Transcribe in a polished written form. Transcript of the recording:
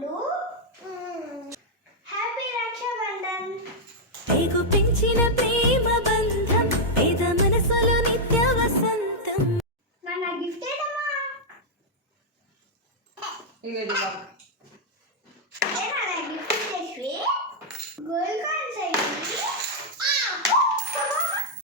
పండు. హ్యాపీ రక్షాబంధన్. నీకు పెంచిన ప్రేమ బంధం పేద మనసులో నిత్య వసంతం. నా గిఫ్ట్ ఏదమ్మా? ఇగో ఇది బాబు. ఏనా గిఫ్ట్ చేసి గోల్డ్